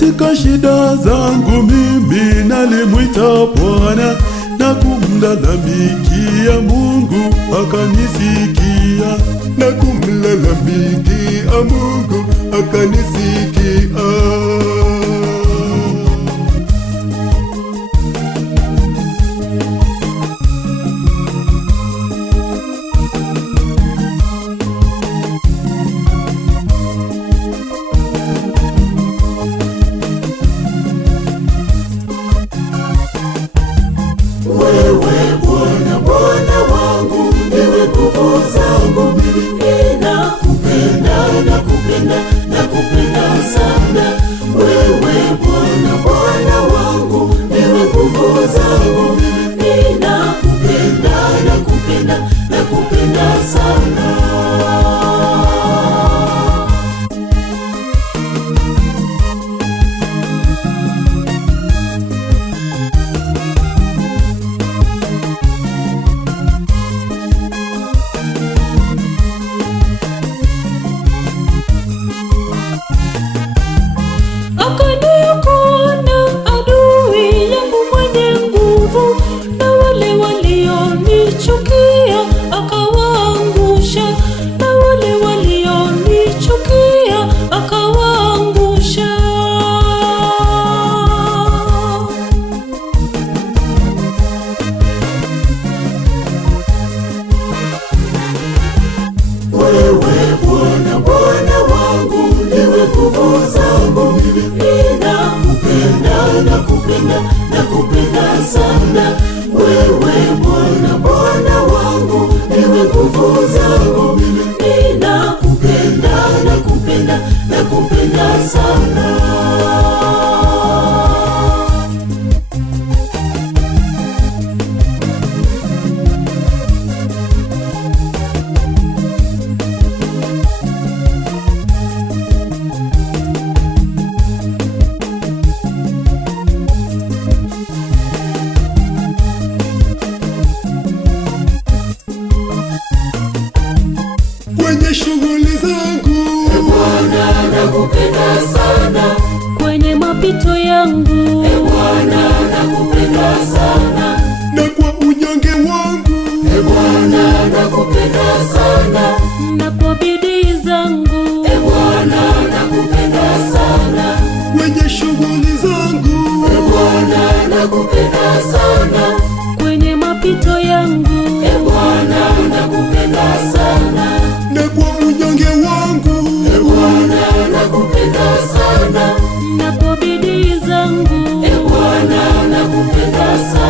Katika shida zangu mimi nalimwita Bwana na kumlalamikia, Mungu akanisikia. Na kumlalamikia, Mungu akanisikia. Wewe Bwana, Bwana wangu, ndiwe nguvu zangu mimi. Ninakupenda, nakupenda, nakupenda sana. Wewe Bwana, Bwana wangu, ndiwe nguvu zangu mimi. Ninakupenda, nakupenda, nakupenda sana. Akaniokoa na adui yangu mwenye nguvu, na wale walionichukia akawaangusha, na wale walionichukia akawaangusha. Wewe Bwana, Bwana wangu, ndiwe nguvu zangu mimi. Ninakupenda, nakupenda, nakupenda sana. Wewe Bwana, Bwana wangu, ndiwe nguvu zangu mimi. Ninakupenda, nakupenda, nakupenda sana. Kwenye shughuli zangu, Bwana, nakupenda sana. Kwenye mapito yangu, Bwana, nakupenda sana. na kwa unyonge wangu, Bwana, nakupenda sana. na kwa bidii zangu, Bwana, nakupenda sana. kwenye shughuli zangu, Bwana, nakupenda sana. kwenye mapito yangu, Bwana, nakupenda sana. na kwa unyonge wangu, Bwana, nakupenda sana. na kwa bidii zangu, Bwana, nakupenda sana.